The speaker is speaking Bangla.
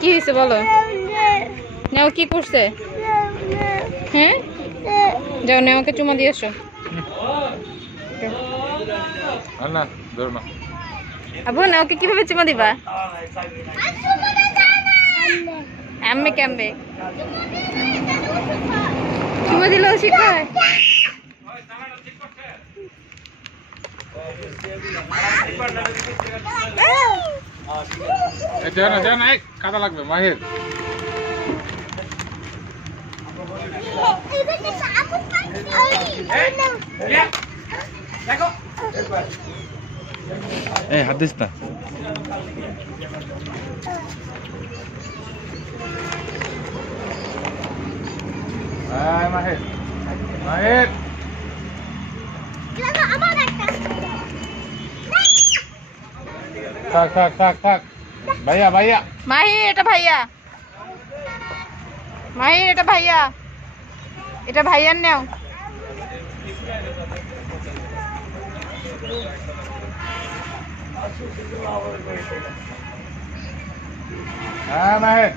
কি হয়েছে বলো? নাও কি করছে? হ্যাঁ যাও নেওয়াকে চুমা দিয়ে এসো। আবু নাওকে কিভাবে চুমা দিবা? আম্মে কেমবে চুমা দিলেও শিখায়। কাদা লাগবে মাহির। এই হাত দিস না। মাহির মাহির থাক থাক থাক থাক ভাইয়া ভাইয়া মাহির এটা ভাইয়া, মাহির এটা ভাইয়া, এটা ভাইয়ার নেও। হ্যাঁ মাহির